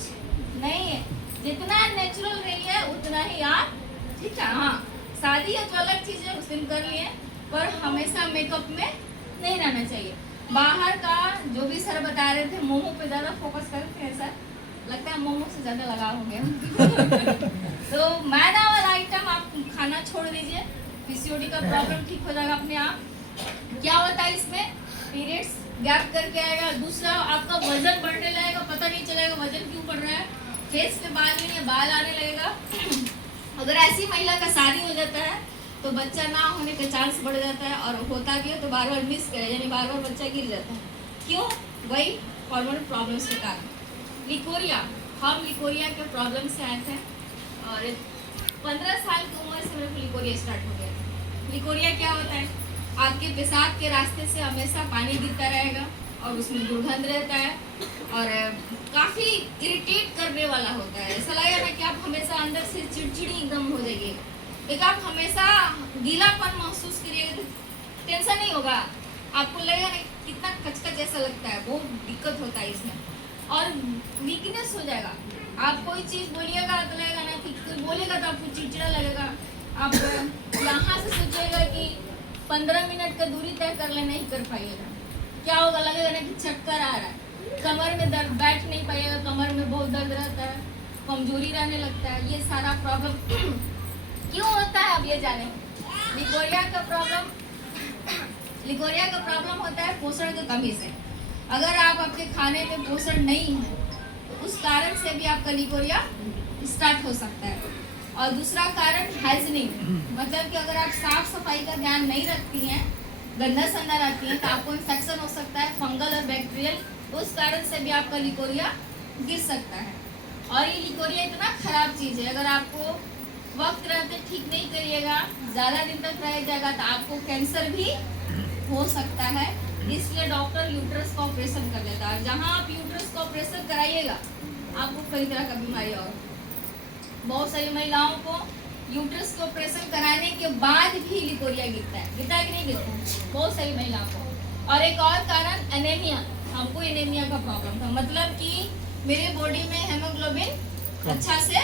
नहीं है। जितना नेचुरल रहिए उतना ही आप ठीक है। हाँ, शादी है तो अलग चीज़ है, उस दिन कर लिए, पर हमेशा मेकअप में नहीं रहना चाहिए। बाहर का जो भी सर बता रहे थे, मोमो पे ज़्यादा फोकस करते हैं सर, लगता है मोमो से ज़्यादा लगाव हो गया। तो मैदा वाला आइटम आप खाना छोड़ दीजिए, पीसीओडी का प्रॉब्लम ठीक हो जाएगा अपने आप। क्या होता है इसमें? पीरियड्स गैप करके आएगा। दूसरा, आपका वजन बढ़ने लगेगा, पता नहीं चलेगा वजन क्यों बढ़ रहा है। फेस पे बाल नहीं है, बाल आने लगेगा। अगर ऐसी महिला का शादी हो जाता है तो बच्चा ना होने का चांस बढ़ जाता है, और होता भी है तो बार बार मिस करे, यानी बार बार बच्चा गिर जाता है। क्यों? वही हार्मोनल प्रॉब्लम्स के कारण। लिकोरिया, हम लिकोरिया के प्रॉब्लम से आए थे और 15 साल की उम्र से मेरे को लिकोरिया स्टार्ट हो गया था। लिकोरिया क्या होता है? आपके पेशाब के रास्ते से हमेशा पानी गिरता रहेगा और उसमें दुर्गंध रहता है और काफ़ी इरिटेट करने वाला होता है। ऐसा लगेगा ना कि आप हमेशा अंदर से चिड़चिड़ी एकदम हो जाइए, एक आप हमेशा गीलापन महसूस करिएगा, टेंशन नहीं होगा, आपको लगेगा ना कितना कचकच ऐसा लगता है, बहुत दिक्कत होता है इसमें, और वीकनेस हो जाएगा। आप कोई चीज़ बोलिएगा तो लगेगा ना कि कोई बोलेगा तो आपको चिड़चिड़ा लगेगा। आप यहाँ से सोचिएगा कि 15 मिनट का दूरी तय कर ले, नहीं कर पाइएगा, क्या होगा? लगेगा ना कि चक्कर आ रहा है, कमर में दर्द, बैठ नहीं पाइएगा, कमर में बहुत दर्द रहता है, कमजोरी रहने लगता है। ये सारा प्रॉब्लम क्यों होता है अब ये जाने। लिकोरिया का प्रॉब्लम होता है पोषण की कमी से। अगर आप आपके खाने में पोषण नहीं है तो उस कारण से भी आपका लिकोरिया स्टार्ट हो सकता है। और दूसरा कारण हाइजीनिक, मतलब कि अगर आप साफ सफाई का ध्यान नहीं रखती हैं, गंदा संदा रखती हैं, तो आपको इन्फेक्शन हो सकता है, फंगल और बैक्टीरियल, उस कारण से भी आपका लिकोरिया गिर सकता है। और ये लिकोरिया इतना खराब चीज़ है, अगर आपको वक्त रहते ठीक नहीं करिएगा, ज़्यादा दिन तक रह जाएगा तो आपको कैंसर भी हो सकता है। इसलिए डॉक्टर यूट्रस का ऑपरेशन कर देता है। जहाँ आप यूट्रस का ऑपरेशन कराइएगा आपको कई तरह का बीमारी। और बहुत सारी महिलाओं को यूट्रस का ऑपरेशन कराने के बाद भी लिकोरिया गिरता है कि नहीं गिरता? बहुत सारी महिलाओं को। और एक और कारण एनीमिया, हमको एनीमिया का प्रॉब्लम था, मतलब कि मेरे बॉडी में हेमोग्लोबिन अच्छा से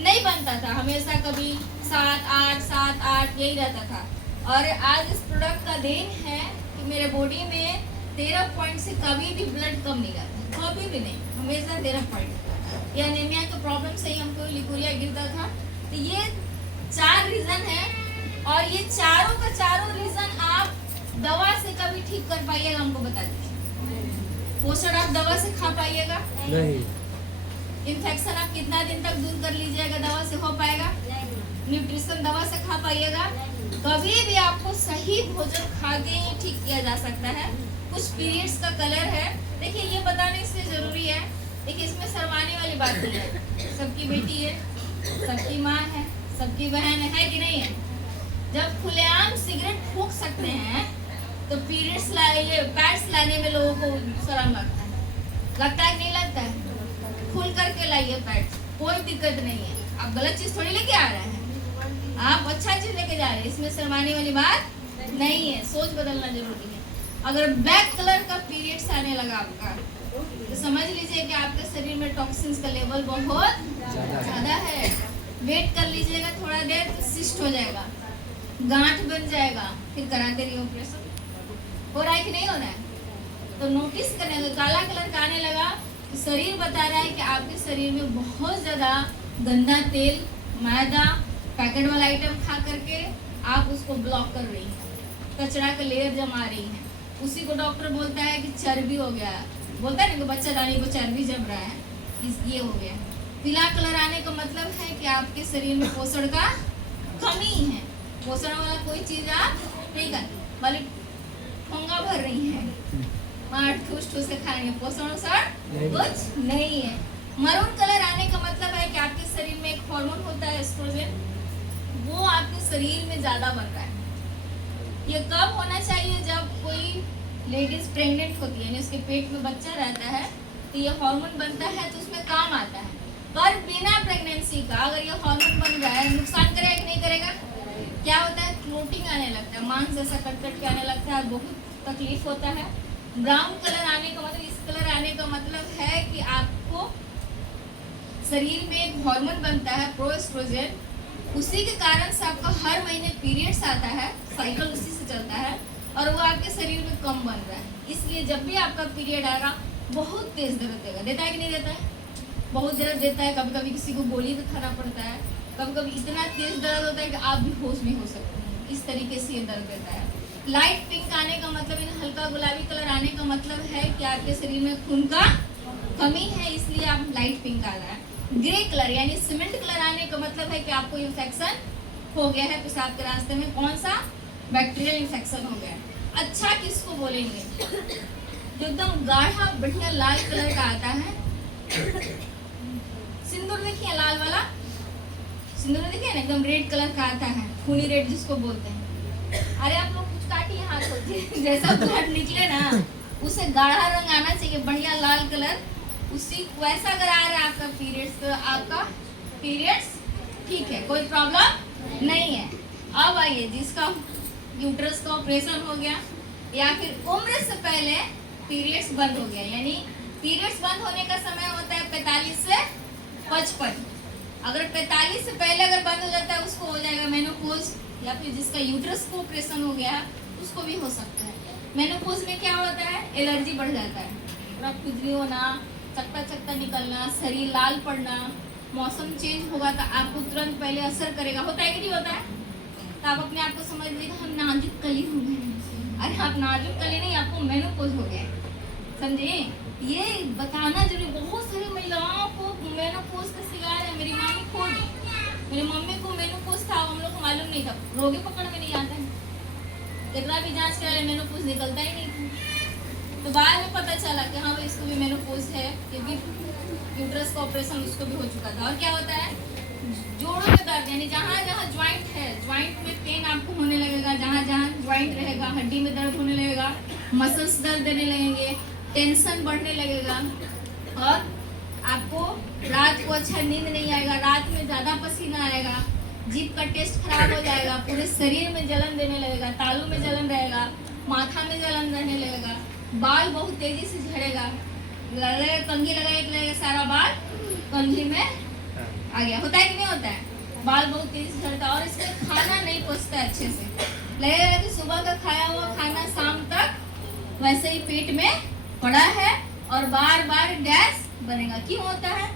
नहीं बनता था, हमेशा कभी 7 8 यही रहता था। और आज इस प्रोडक्ट का देन है कि मेरे बॉडी में 13 पॉइंट से कभी भी ब्लड कम नहीं रहता, कभी भी नहीं, हमेशा 13 पॉइंट। ये एनीमिया के प्रॉब्लम से ही हमको लिकोरिया गिरता था। तो ये 4 रीजन है, और ये चारों का चारों रीजन आप दवा से कभी ठीक कर पाइएगा, हमको बता दीजिए। पोषण आप दवा से खा पाइएगा नहीं। इन्फेक्शन आप कितना दिन तक दूर कर लीजिएगा, दवा से हो पाएगा? न्यूट्रिशन दवा से खा पाइएगा? कभी भी आपको सही भोजन खा के ही ठीक किया जा सकता है। कुछ पीरियड्स का कलर है, देखिए ये बताना इसलिए जरूरी है, देखिए इसमें शर्माने वाली बात नहीं है। सबकी बेटी है, सबकी माँ है, सबकी बहन है कि नहीं है? जब खुलेआम सिगरेट फूंक सकते हैं तो पीरियड्स लाए पैड्स लाने में लोगों को शर्म लगता है कि नहीं लगता है? खुल करके लाइए पैड्स, कोई दिक्कत नहीं है। आप गलत चीज थोड़ी लेके आ रहे हैं, आप अच्छा चीज लेके जा रहे हैं, इसमें शर्माने वाली बात नहीं है। सोच बदलना जरूरी है। अगर ब्लैक कलर का पीरियड्स आने लगा आपका, तो समझ लीजिए कि आपके शरीर में टॉक्सिन्स का लेवल बहुत ज्यादा है। वेट कर लीजिएगा थोड़ा देर तो सिस्ट हो जाएगा, गांठ बन जाएगा, फिर कराते रहिए ऑपरेशन। हो रहा है कि नहीं हो रहा है? तो नोटिस करने, काला कलर का आने लगा तो शरीर बता रहा है कि आपके शरीर में बहुत ज्यादा गंदा तेल, मैदा, पैकेट वाला आइटम खा करके आप उसको ब्लॉक कर रही हैं, कचरा का लेयर जमा रही हैं। उसी को डॉक्टर बोलता है कि चर्बी हो गया, बोलता है ना कि बच्चा दानी को चर्बी जम रहा है, ये हो गया। पीला कलर आने का मतलब है कि आपके शरीर में पोषण का कमी है। पोषण वाला कोई चीज आप नहीं कर, बल्कि ठोंगा भर रही है, मार ठूस ठूस से खा रही है, पोषण कुछ नहीं है। मरून कलर आने का मतलब है कि आपके शरीर में एक हार्मोन होता है एस्ट्रोजन, वो आपके शरीर में ज्यादा बन रहा है। ये कब होना चाहिए? जब कोई लेडीज प्रेग्नेंट होती है, यानी उसके पेट में बच्चा रहता है, तो ये हार्मोन बनता है, तो उसमें काम आता है। पर बिना प्रेगनेंसी का अगर ये हार्मोन बन रहा है, नुकसान करेगा कि नहीं करेगा? क्या होता है? क्लोटिंग आने लगता है, मांस जैसा कट कट के आने लगता है, बहुत तकलीफ होता है। ब्राउन कलर आने का मतलब, इस कलर आने का मतलब है कि आपको शरीर में एक हार्मोन बनता है प्रोएस्ट्रोजन, उसी के कारण से आपका हर महीने पीरियड्स आता है, साइकिल उसी से चलता है, और वो आपके शरीर में कम बन रहा है। इसलिए जब भी आपका पीरियड आएगा बहुत तेज दर्द देगा, देता है कि नहीं देता है? बहुत दर्द देता है, कभी कभी किसी को गोली भी खाना पड़ता है, कभी कभी इतना तेज दर्द होता है कि आप भी होश नहीं हो सकते हैं। इस तरीके से ये दर्द देता है। लाइट पिंक आने का मतलब, हल्का गुलाबी कलर आने का मतलब है कि आपके शरीर में खून का कमी है, इसलिए आप लाइट पिंक आ रहा है। ग्रे कलर यानी सीमेंट कलर आने का मतलब है कि आपको इन्फेक्शन हो गया है पेशाब के रास्ते में। कौन सा? बैक्टीरियल इन्फेक्शन हो गया है। अच्छा किसको बोलेंगे? जो एकदम गाढ़ा बढ़िया लाल कलर का आता है, सिंदूर देखिए, लाल वाला सिंदूर देखिए ना, एकदम रेड कलर का आता है, खूनी रेड जिसको बोलते हैं। अरे आप लोग कुछ काटिए हाथ होते जैसा ब्लड निकले ना, उसे गाढ़ा रंग आना चाहिए, बढ़िया लाल कलर। उसी वैसा अगर आ रहा है आपका पीरियड्स, तो आपका पीरियड्स ठीक है, कोई प्रॉब्लम नहीं है। अब आइए, जिसका यूट्रस का ऑपरेशन हो गया या फिर उम्र से पहले पीरियड्स बंद हो गया, यानी पीरियड्स बंद होने का समय होता है 45 से 55। अगर 45 से पहले अगर बंद हो जाता है, उसको हो जाएगा मेनोपॉज, या फिर जिसका यूट्रस का ऑपरेशन हो गया उसको भी हो सकता है। मेनोपॉज में क्या होता है? एलर्जी बढ़ जाता है, पूरा खुजली होना, चक्कर चक्कर निकलना, शरीर लाल पड़ना। मौसम चेंज होगा तो आपको तुरंत पहले असर करेगा, होता है कि नहीं होता है? तो आप अपने आप को समझ लीजिए हम नाजुक कली हो गए। अरे आप नाजुक कली नहीं, आपको मेनोपॉज हो गया, समझे? ये बताना जरूरी। बहुत सारी महिलाओं को मेनोपॉज का शिकार है। मेरी मामी खुद, मेरी मम्मी को मेनोपॉज था, हम लोग को मालूम नहीं था, रोगे पकड़ में नहीं आता है, कितना भी जांच करा मेनोपॉज निकलता ही नहीं था। तो बाद में पता चला कि हाँ भाई इसको भी मेनोपॉज है, क्योंकि यूट्रस का ऑपरेशन उसको भी हो चुका था। और क्या होता है? जोड़ों में दर्द, यानी जहाँ जहाँ ज्वाइंट है, ज्वाइंट में पेन आपको होने लगेगा, जहाँ जहाँ ज्वाइंट रहेगा हड्डी में दर्द होने लगेगा, मसल्स दर्द देने लगेंगे, टेंशन बढ़ने लगेगा, और आपको रात को अच्छा नींद नहीं आएगा, रात में ज़्यादा पसीना आएगा, जीभ का टेस्ट खराब हो जाएगा, पूरे शरीर में जलन देने लगेगा, तालू में जलन रहेगा, माथा में जलन रहने लगेगा, बाल बहुत तेजी से झड़ेगा, लगेगा कंघी लगाए, सारा बाल कंघी में आ गया। होता है कि नहीं होता? होता है, बाल बहुत तेज से झड़ता है और इसमें खाना नहीं पचता है अच्छे से। लगेगा कि सुबह का खाया हुआ खाना शाम तक वैसे ही पेट में पड़ा है और बार बार गैस बनेगा। क्यों होता है?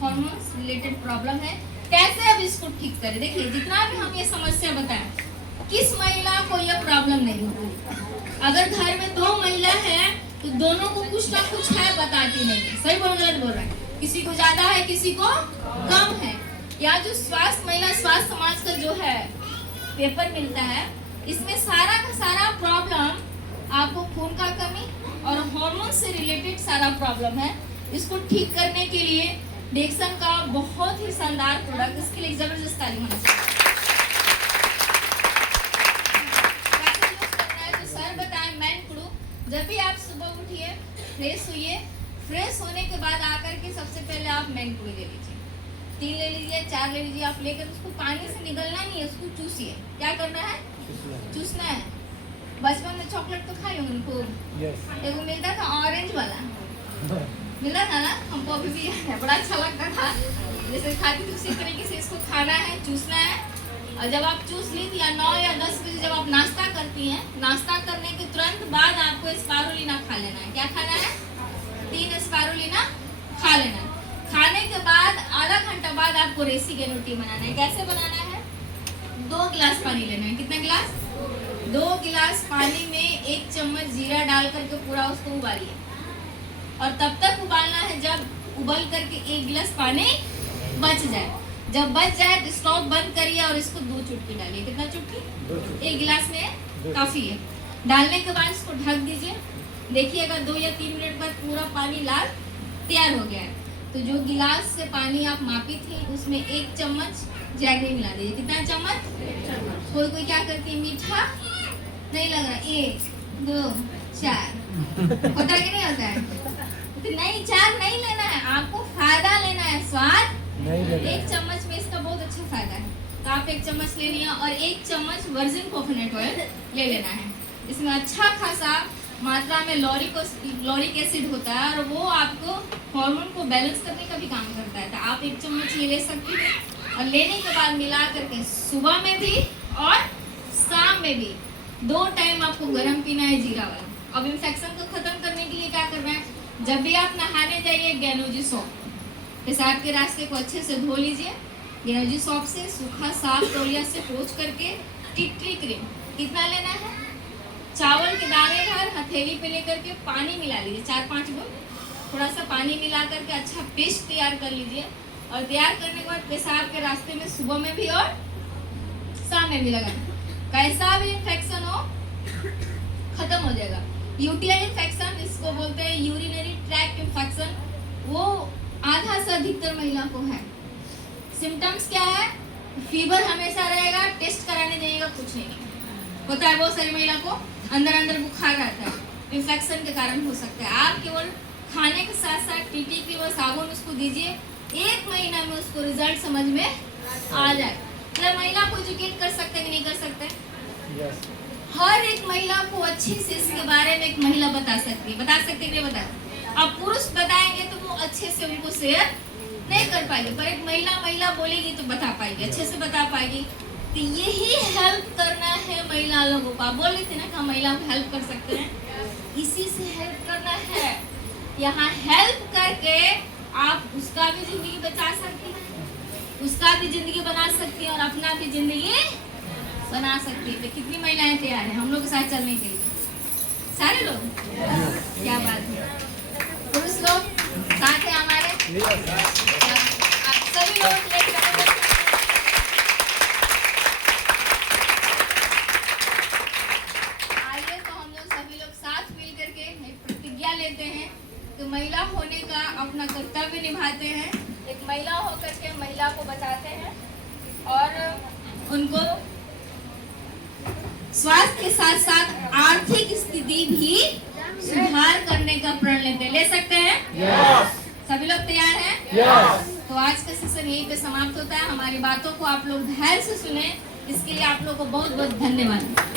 हार्मोन्स रिलेटेड प्रॉब्लम है। कैसे अब इसको ठीक करें? देखिए, जितना भी हम ये समस्या बताएं, किस महिला को ये प्रॉब्लम नहीं होती? अगर घर में 2 महिला है तो दोनों को कुछ ना कुछ है, बताती नहीं है। सही बोल गलत बोल रहा है? किसी को ज्यादा है, किसी को कम है। या जो स्वास्थ्य महिला स्वास्थ्य समाज का जो है पेपर मिलता है, इसमें सारा का सारा प्रॉब्लम आपको खून का कमी और हार्मोन से रिलेटेड सारा प्रॉब्लम है। इसको ठीक करने के लिए डेक्सन का बहुत ही शानदार प्रोडक्ट, इसके लिए जबरदस्त ताली होना चाहिए। कैसे यूज करना है तो सर बताएं। मैनकुड़ू, जब भी आप सुबह उठिए, फ्रेश हुइए, फ्रेश होने के बाद आकर के सबसे पहले आप मैनकुड़ू ले लीजिए। 3 ले लीजिए, 4 ले लीजिए, आप लेकर उसको पानी से निगलना नहीं है, उसको चूसिए। क्या करना है? चूसना है। बचपन में चॉकलेट तो खाई होंगे खूब। एगो मिलता था ऑरेंज वाला, मिला था ना, हमको अभी भी है, बड़ा अच्छा लगता था। जैसे खाती थी उसी तरीके से इसको खाना है, चूसना है। और जब आप चूस ली थी, या 9 या 10 बजे जब आप नाश्ता करती हैं, नाश्ता करने के तुरंत बाद आपको स्पारुलिना खा लेना है। क्या खाना है? 3 स्पारुलिना खा लेना है। खाने के बाद आधा घंटा बाद आपको रेसिगेनुटी बनाना है। कैसे बनाना है? 2 गिलास पानी लेना है। कितना गिलास? 2 गिलास पानी में 1 चम्मच जीरा डाल करके पूरा उसको उबालिए और तब तक उबालना है जब उबल करके 1 गिलास पानी बच जाए। जब बच जाए तो स्टोव बंद करिए और इसको 2 चुटकी डालिए। कितना चुटकी? 1 गिलास में काफी है। डालने के बाद इसको ढक दीजिए। देखिएगा 2 या 3 मिनट बाद पूरा पानी लाल तैयार हो गया है। तो जो गिलास से पानी आप मापी थी उसमें 1 चम्मच जैगरी मिला दीजिए। कितना चम्मच? कोई क्या करती है, मीठा नहीं लग रहा, 1 2 4 होता है कि नहीं होता है? तो नहीं, 4 नहीं लेना है, आपको फायदा लेना है, स्वाद नहीं लेना। 1 चम्मच में इसका बहुत अच्छा फायदा है। तो आप 1 चम्मच ले लिया और 1 चम्मच वर्जिन कोकोनट ऑयल ले लेना है। इसमें अच्छा खासा मात्रा में लॉरिक एसिड होता है और वो आपको हार्मोन को बैलेंस करने का भी काम करता है। तो आप 1 चम्मच ये ले सकती हैं और लेने के बाद मिला करके सुबह में भी और शाम में भी 2 टाइम आपको गर्म पीना है, जीरा वाला। अब इन्फेक्शन को खत्म करने के लिए क्या करना है? जब भी आप नहाने जाइए, गैनोजी सॉप पेशाब के रास्ते को अच्छे से धो लीजिए। गैनोजी सॉप से सूखा साफ तौलिया से पोंछ करके टिटरी क्रीम कितना लेना है? चावल के दाने भर हथेली पे लेकर के पानी मिला लीजिए, 4-5 बूंद, थोड़ा सा पानी मिला करके अच्छा पेस्ट तैयार कर लीजिए। और तैयार करने के बाद पेशाब के रास्ते में सुबह में भी और शाम में भी लगाना। कैसा भी इन्फेक्शन हो खत्म हो जाएगा। यूटीआई इन्फेक्शन इसको बोलते हैं, यूरिनरी ट्रैक्ट इन्फेक्शन, वो आधा से अधिकतर महिला को है। सिम्टम्स क्या है? फीवर हमेशा रहेगा, टेस्ट कराने जाइएगा कुछ नहीं होता है। बहुत सारी महिला को अंदर बुखार रहता है, इन्फेक्शन के कारण हो सकता है। आप केवल खाने के साथ साथ टीटी की वो साबुन उसको दीजिए, 1 महीना में उसको रिजल्ट समझ में आ जाए। मतलब महिला को एजुकेट कर सकते कि नहीं कर सकते? हर एक महिला को अच्छे से इसके बारे में एक महिला बता सकती है। बता सकते कि नहीं बता? अब पुरुष बताएंगे तो वो अच्छे से उनको शेयर नहीं कर पाएगी, पर एक महिला बोलेगी तो बता पाएगी, अच्छे से बता पाएगी। तो यही हेल्प करना है महिला लोगों को। आप बोल रही थी ना कि हम महिला को हेल्प कर सकते हैं, इसी से हेल्प करना है। यहाँ हेल्प करके आप उसका भी जिंदगी बचा सकती हैं, उसका भी जिंदगी बना सकती हैं और अपना भी जिंदगी बना सकती है। तो कितनी महिलाएं तैयार हैं हम लोग के साथ चलने के लिए? सारे लोग? क्या बात है। पुरुष लोग साथ है हमारे? आप सभी लोग आइए तो हम लोग सभी लोग साथ मिल करके एक प्रतिज्ञा लेते हैं। तो महिला होने का अपना कर्तव्य निभाते हैं, एक महिला होकर के महिला को बचाते हैं और उनको स्वास्थ्य के साथ साथ आर्थिक स्थिति भी सुधार करने का प्रण लेते हैं। ले सकते हैं? yes. सभी लोग तैयार हैं? yes. तो आज का सेशन यहीं पे समाप्त होता है। हमारी बातों को आप लोग धैर्य से सुने, इसके लिए आप लोग को बहुत बहुत धन्यवाद।